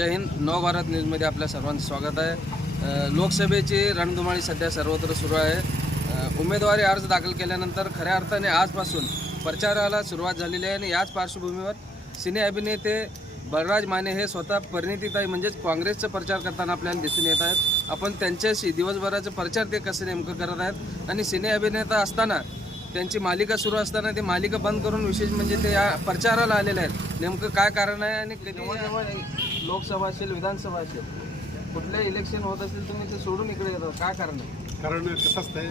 नवभारत न्यूजमध्ये आपल्या सर्वांचं स्वागत आहे. लोकसभेची रणधुमाळी सध्या सर्वत्र सुरू आहे. उमेदवारी अर्ज दाखल केल्यानंतर खऱ्या अर्थाने आजपासून प्रचाराला सुरुवात झालेली आहे आणि याच पार्श्वभूमीवर सिने अभिनेते बलराज माने हे स्वतः परिणितीताई म्हणजेच काँग्रेसचा प्रचार करताना आपल्याला दिसून येत आहेत. आपण त्यांच्याशी दिवसभराचा प्रचार ते कसे नेमकं करत आहेत आणि सिने अभिनेता असताना त्यांची मालिका सुरू असताना ते मालिका बंद करून विशेष म्हणजे ते या प्रचाराला आलेले आहेत. नेमकं काय कारण आहे आणि कधी लोकसभा असेल विधानसभा असेल कुठले इलेक्शन होत असेल तुम्ही ते सोडून इकडे येतो काय कारण आहे? कारण कसं असतंय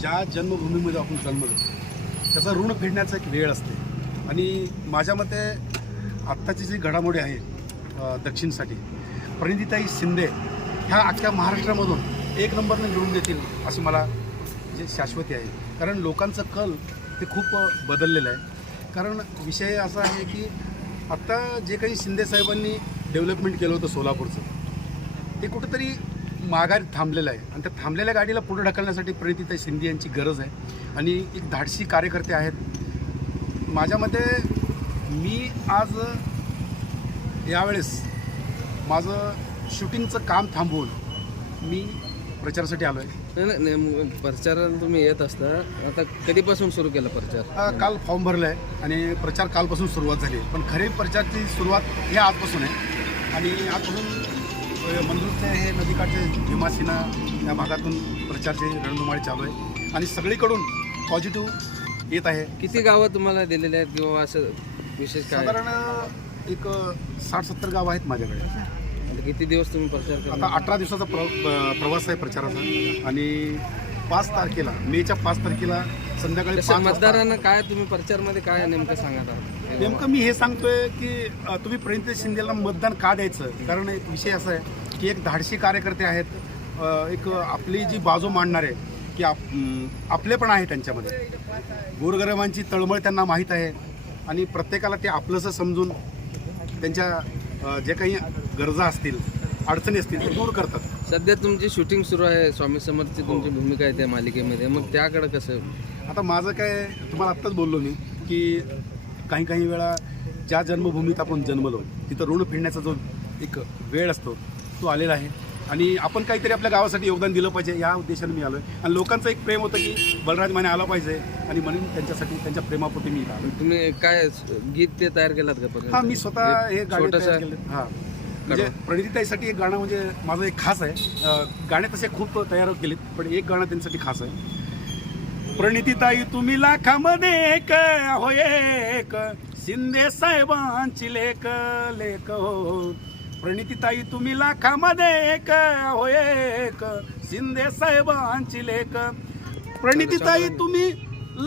ज्या जन्मभूमीमध्ये आपण जन्मलो त्याचा ऋण फेडण्याचा एक वेळ असते. आणि माझ्या मते आत्ताची जी घडामोडी आहे दक्षिणसाठी प्रणितीताई शिंदे ह्या अख्ख्या महाराष्ट्रामधून एक नंबरने निवडून देतील अशी मला जे शाश्वती आहे. कारण लोकांचं कल ते खूप बदललेलं आहे. कारण विषय असा आहे की आत्ता जे काही शिंदे साहेबांनी डेव्हलपमेंट केलं होतं सोलापूरचं ते कुठंतरी माघारी थांबलेलं आहे. आणि त्या थांबलेल्या गाडीला पुढे ढकलण्यासाठी प्रणितीताई शिंदे यांची गरज आहे. आणि एक धाडसी कार्यकर्ते आहेत. माझ्या मते मी आज यावेळेस माझं शूटिंगचं काम थांबवून मी प्रचारासाठी आलो आहे नाही, नाही प्रचाराला तुम्ही येत असता. आता कधीपासून सुरू केला प्रचार? काल फॉर्म भरलं आहे आणि प्रचार कालपासून सुरुवात झाली. आहे पण खरी प्रचारची सुरुवात हे आजपासून आहे. आणि आजपासून मंदूरचे हे नदीकाठचे भीमासीना या भागातून प्रचारचे रणधुमाळी चालू आहे. आणि सगळीकडून पॉझिटिव्ह येत आहे. किती गावं तुम्हाला दिलेले आहेत? किंवा असं विशेष काय? साधारण एक साठ सत्तर गाव आहेत माझ्याकडे. किती दिवस तुम्ही प्रचार आता करता अठरा दिवसाचा प्र प- प्रवास आहे प्रचाराचा. आणि पाच तारखेला मेच्या पाच तारखेला संध्याकाळी तसं पाच वाजता मतदारांना काय तुम्ही प्रचारमध्ये काय नेमकं सांगत आहात? नेमकं मी हे सांगतोय की अ, तुम्ही प्रणित शिंदेला मतदान का द्यायचं? कारण एक विषय असा आहे की एक धाडसी कार्यकर्ते आहेत. अ, एक आपली जी बाजू मांडणारे की आप आपले पण आहे त्यांच्यामध्ये. गोरगरिबांची तळमळ त्यांना माहीत आहे. आणि प्रत्येकाला ते आपलंसं समजून त्यांच्या जे काही गरजा असतील अडचणी असतील ते दूर करतात. सध्या तुमची शूटिंग सुरू आहे स्वामी समर्थची तुमची भूमिका आहे त्या मालिकेमध्ये. मग त्याकडे कसं आता माझं काय तुम्हाला आत्ताच बोललो मी की काही काही वेळा ज्या जन्मभूमीत आपण जन्मलो तिथं ऋण फेडण्याचा जो एक वेळ असतो तो आलेला आहे. आणि आपण काहीतरी आपल्या गावासाठी योगदान दिलं पाहिजे या उद्देशाने मी आलो आहे आणि लोकांचं एक प्रेम होतं की बलराज माने आला पाहिजे आणि म्हणून त्यांच्यासाठी त्यांच्या प्रेमापोटी मी आलो तुम्ही काय गीत ते तयार केलात का? हा मी स्वतः हे गाणे तयार केले हा. म्हणजे प्रणितीताईसाठी एक गाणं म्हणजे माझं एक खास आहे. गाणे तसे खूप तयार केलेत पण एक गाणं त्यांच्यासाठी खास आहे. प्रणितीताई तुम्ही लाखामध्ये एक हो एक. शिंदे साहेबांची लेख लेख हो प्रणितीताई तुम्ही लाखामध्ये एक हो एक. शिंदे साहेबांची लेख. प्रणितीताई तुम्ही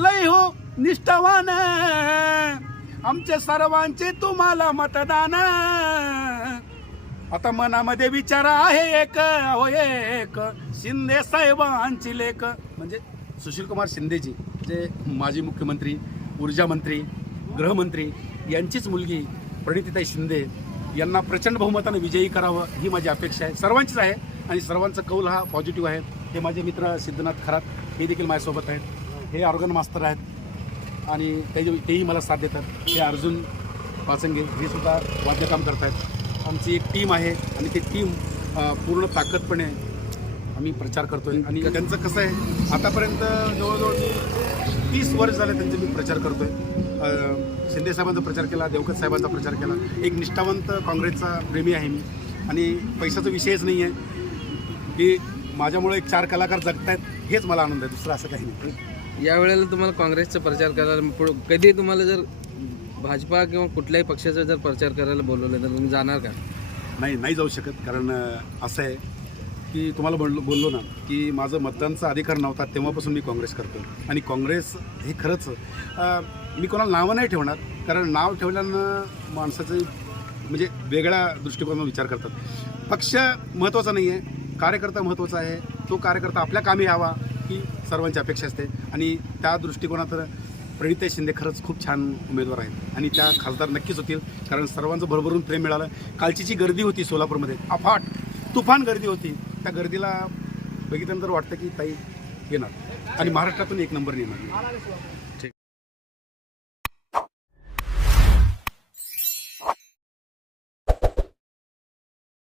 लय हो निष्ठावान. आमचे सर्वांचे तुम्हाला मतदान. आता मनामध्ये विचार आहे एक हो एक. शिंदे साहेबांची लेख. म्हणजे सुशील कुमार शिंदेजी जे माजी मुख्यमंत्री ऊर्जा मंत्री गृहमंत्री यांचीच मुलगी प्रणितीताई शिंदे यांना प्रचंड बहुमतानं विजयी करावं ही माझी अपेक्षा आहे. सर्वांचीच आहे आणि सर्वांचा कौल हा पॉझिटिव्ह आहे. हे माझे मित्र सिद्धनाथ खरात हे देखील माझ्यासोबत आहेत. हे ऑर्गन मास्तर आहेत आणि ते तेही मला साथ देतात. हे अर्जुन पाचंगे हे सुद्धा वाद्यकाम करत आहेत आमची एक टीम आहे आणि ती टीम पूर्ण ताकदपणे आम्ही प्रचार करतो आहे आणि त्यांचं कसं आहे आतापर्यंत जवळजवळ तीस वर्ष झाले त्यांचे मी प्रचार करतो आहे शिंदे साहेबांचा प्रचार केला देवकत साहेबांचा प्रचार केला. एक निष्ठावंत काँग्रेसचा प्रेमी आहे मी. आणि पैशाचा विषयच नाही आहे. की माझ्यामुळे एक चार कलाकार जगतायत हेच मला आनंद आहे. दुसरं असं काही नाही. या वेळेला तुम्हाला काँग्रेसचा प्रचार करायला पुढं- कधी तुम्हाला जर भाजपा किंवा कुठल्याही पक्षाचा जर प्रचार करायला बोलवलं तर तुम्ही जाणार का? नाही नाही जाऊ शकत. कारण असं आहे. की तुम्हाला बोललो बोललो ना की माझं मतदानचा अधिकार नव्हता तेव्हापासून मी काँग्रेस करतो आणि काँग्रेस हे खरंच मी कोणाला नावं नाही ठेवणार कारण नाव ठेवल्यानं माणसाचं म्हणजे वेगळ्या दृष्टिकोनातून विचार करतात. पक्ष महत्त्वाचा नाही आहे कार्यकर्ता महत्त्वाचा आहे तो कार्यकर्ता आपल्या कामी यावा ही सर्वांची अपेक्षा असते. आणि त्या दृष्टिकोनात प्रणिताई शिंदे खरंच खूप छान उमेदवार आहेत. आणि त्या खासदार नक्कीच होतील कारण सर्वांचं भरभरून प्रेम मिळालं. कालची जी गर्दी होती सोलापूरमध्ये अफाट तुफान गर्दी होती. त्या गर्दीला बघितल्यानंतर वाटतं की ताई येणार. आणि महाराष्ट्रातून एक नंबर येणार